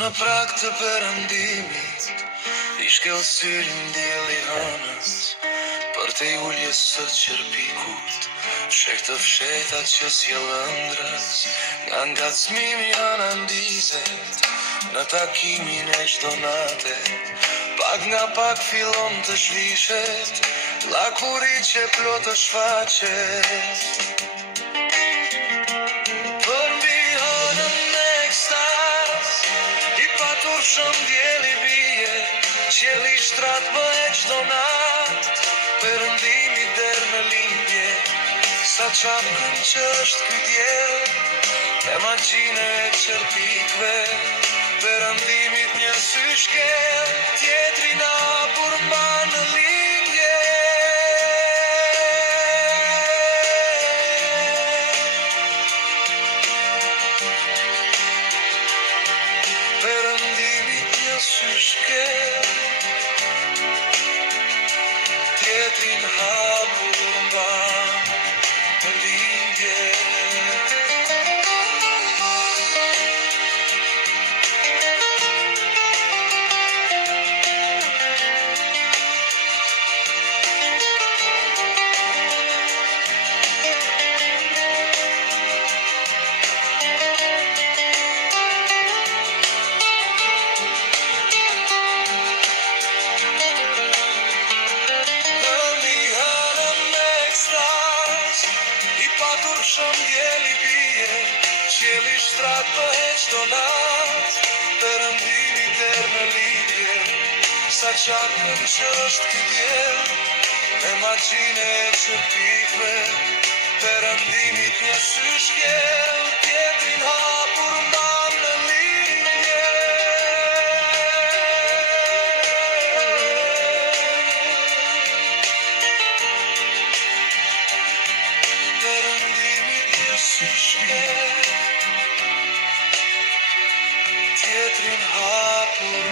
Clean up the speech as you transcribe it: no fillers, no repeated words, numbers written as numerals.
Në prag të perëndimit I shkel syrin dielli hënës Për te uljes së qerpikut Shek të fshehta që sjell ëndrës Nga ngacmimi anandizet Në takimin e çdo nate Pak nga pak fillon të zhvishet Llakuri që plot të shfaqet Shumë djeli bie, qjeli shtrat bëhet çdo nat, perëndimi der në lindje, sa çapkën që është ky diell, me magjinë e çerpikëve, perëndimit një sy shkel, tjetrin hapur mban në lindje. Tjetrin hapur mban në lindje. Shumë djeli bie, qjeli shtrat bëhet çdo nat, perëndimi der në lindje, sa çapkën që është ky diell, me magjinë e çerpikëve, perëndimit një sy shkel, tjetrin hapur mban në lindje. Tjetrin hapur